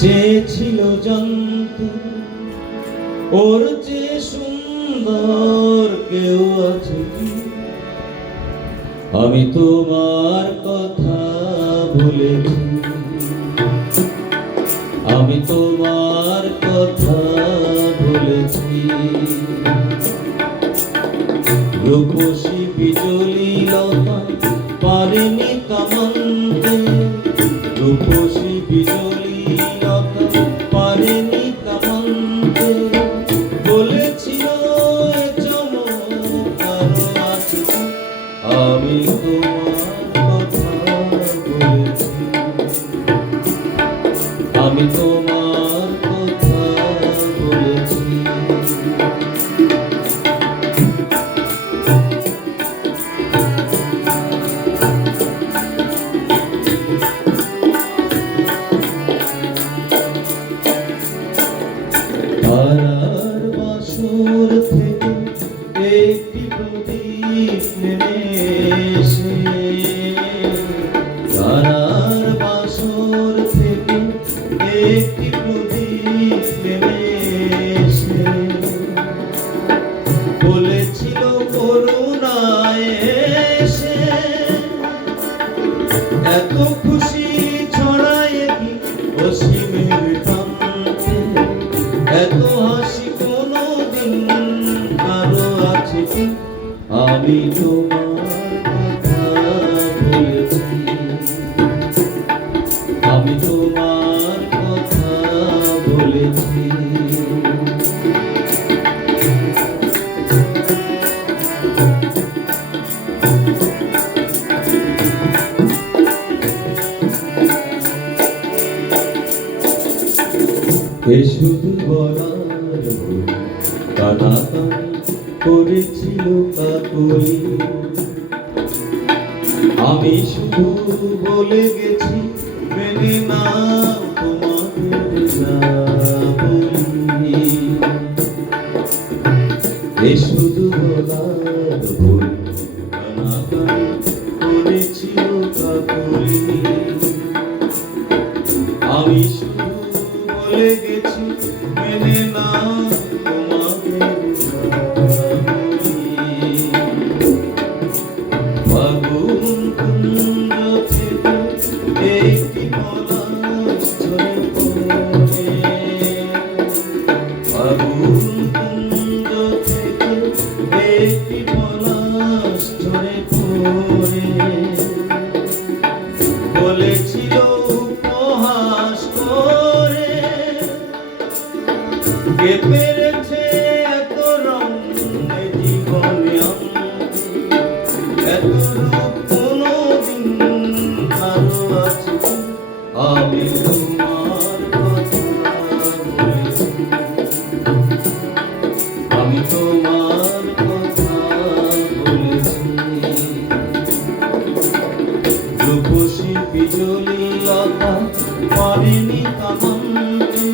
চেয়েছিল জানতে ওর যে সুন্দর কেউ আছে কি। আমি তোমার কথা ভুলেছি, আমি তোমার কথা ভুলেছি। রূপসী বিজলি লতা পারেনি কামানতে, রূপসী বিজলি লতা পারেনি কামানতে। বলেছিল এ চমক আরো আছে, আমি তোমার কথা বলেছি, আমি তোমার কথা বলেছি। তারার বাসর থেকে একটি প্রদীপ নেমে এসে, তারার বাসর থেকে একটি প্রদীপ নেমে এসে বলেছিল করুণায় এসে এত খুশি ছড়ায় কি অসীমের প্রান্তে। এত হাসি কোনদিন আরো আছে কি, আমি তোমার কথা বলেছি, আমি তোমার কথা বলেছি। এ শুধু বলার কানাকানি করেছিল কাকলি, আমি শুধু বলে গেছি মেনে নাও তোমাদের যা বলি। এ শুধু বলার কানাকানি করেছিল কাকলি, আমি শুধু বলে গেছি মেনে নাও তোমাদের যা বলি। ফাগুন কুঞ্জ থেকে একটি পলাশ ঝরে পড়ে, ফাগুন কুঞ্জ থেকে একটি পলাশ ঝরে পড়ে। বলেছিল উপহাস করে, কে পেরেছে এত রং এ জীবনে আনতে। এত রূপ কোনদিন আরো আছে কি, আমি তোমার কথা বলেছি, আমি তোমার কথা বলেছি। রূপসী বিজলি লতা পারেনি কামানতে,